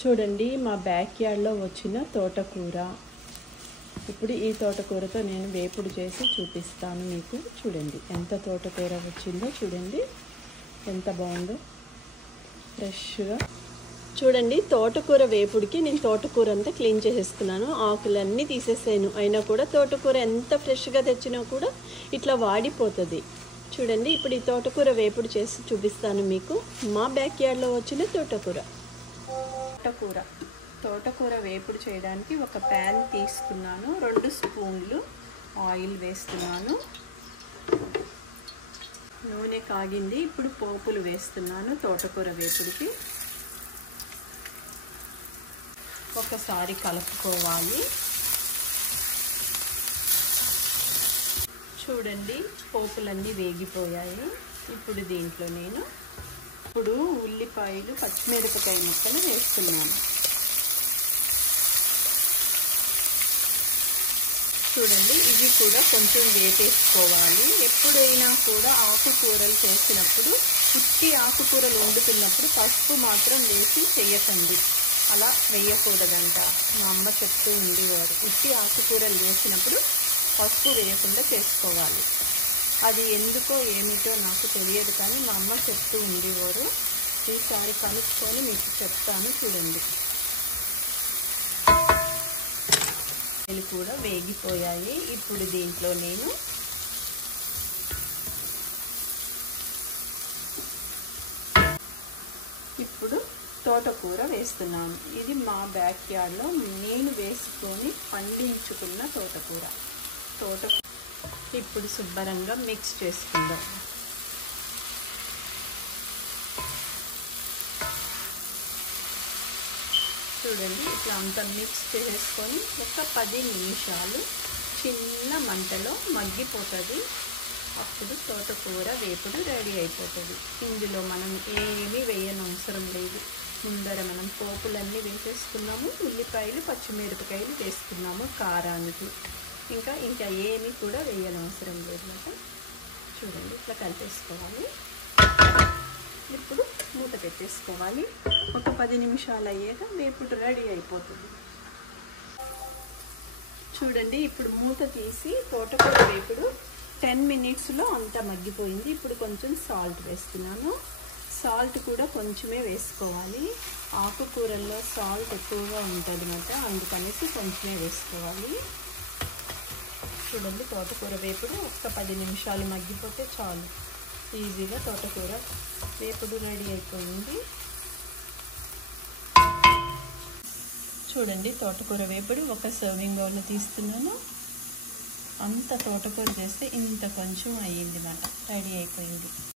చూడండి మా బ్యాక్ యార్డ్లో వచ్చిన తోటకూర. ఇప్పుడు ఈ తోటకూరతో నేను వేపుడు చేసి చూపిస్తాను మీకు. చూడండి ఎంత తోటకూర వచ్చిందో, చూడండి ఎంత బాగుందో ఫ్రెష్గా. చూడండి తోటకూర వేపుడికి నేను తోటకూర అంతా క్లీన్ చేసేసుకున్నాను, ఆకులన్నీ తీసేసాను. అయినా కూడా తోటకూర ఎంత ఫ్రెష్గా తెచ్చినా కూడా ఇట్లా వాడిపోతుంది. చూడండి ఇప్పుడు ఈ తోటకూర వేపుడు చేసి చూపిస్తాను మీకు. మా బ్యాక్ యార్డ్లో వచ్చిన తోటకూర వేపుడు చేయడానికి ఒక ప్యాన్ తీసుకున్నాను, 2 స్పూన్లు ఆయిల్ వేస్తున్నాను. నూనె కాగింది, ఇప్పుడు పోపులు వేస్తున్నాను. తోటకూర వేపుడికి ఒకసారి కలుపుకోవాలి. చూడండి పోపులన్నీ వేగిపోయాయి. ఇప్పుడు దీంట్లో నేను ఉల్లిపాయలు, పచ్చిమిరపకాయ ముక్కలు వేస్తున్నాను. చూడండి ఇవి కూడా కొంచెం వేపేసుకోవాలి. ఎప్పుడైనా కూడా ఆకుకూరలు చేసినప్పుడు, ఉట్టి ఆకుకూరలు వండుతున్నప్పుడు పసుపు మాత్రం వేసి చెయ్యకండి, అలా వేయకూడదంట. మా అమ్మ చెప్తూ ఉండేవారు, ఉట్టి ఆకుకూరలు వేసినప్పుడు పసుపు వేయకుండా చేసుకోవాలి. అది ఎందుకో ఏమిటో నాకు తెలియదు, కానీ మా అమ్మ చెప్తూ ఉండేవారు. ఈసారి కనుక్కొని మీకు చెప్తాను. చూడండి ఇవి కూడా వేగిపోయాయి. ఇప్పుడు దీంట్లో నేను తోటకూర వేస్తున్నాను. ఇది మా బ్యాక్ యార్డ్లో నేను వేసుకొని పండించుకున్న తోటకూర. ఇప్పుడు శుభ్రంగా మిక్స్ చేసుకుందాం. చూడండి ఇట్లా అంతా మిక్స్ చేసుకొని ఒక 10 నిమిషాలు చిన్న మంటలో మగ్గిపోతుంది. అప్పుడు తోటకూర వేపుడు రెడీ అయిపోతుంది. ఇందులో మనం ఏమీ వేయనవసరం లేదు. ముందర మనం పోపులన్నీ వేసేసుకున్నాము, ఉల్లిపాయలు, పచ్చిమిరపకాయలు వేసుకున్నాము కారానికి. ఇంకా ఏమీ కూడా వేయనవసరం లేదన్నమాట. చూడండి ఇట్లా కలిపేసుకోవాలి. ఇప్పుడు మూత పెట్టేసుకోవాలి. ఒక 10 నిమిషాలు అయ్యాక వేపుడు రెడీ అయిపోతుంది. చూడండి ఇప్పుడు మూత తీసి తోటకూర వేపుడు 10 మినిట్స్లో అంతా మగ్గిపోయింది. ఇప్పుడు కొంచెం సాల్ట్ వేస్తున్నాను. సాల్ట్ కూడా కొంచెమే వేసుకోవాలి. ఆకుకూరల్లో సాల్ట్ ఎక్కువగా ఉంటుంది అన్నమాట, అందుకనేసి కొంచెమే వేసుకోవాలి. చూడండి తోటకూర వేపుడు ఒక్క 10 నిమిషాలు మగ్గిపోతే చాలు. ఈజీగా తోటకూర వేపుడు రెడీ అయిపోయింది. చూడండి తోటకూర వేపుడు ఒక సర్వింగ్ బౌల్లో తీస్తున్నాను. అంత తోటకూర చేస్తే ఇంత కొంచెం అయ్యింది అన్నమాట, రెడీ అయిపోయింది.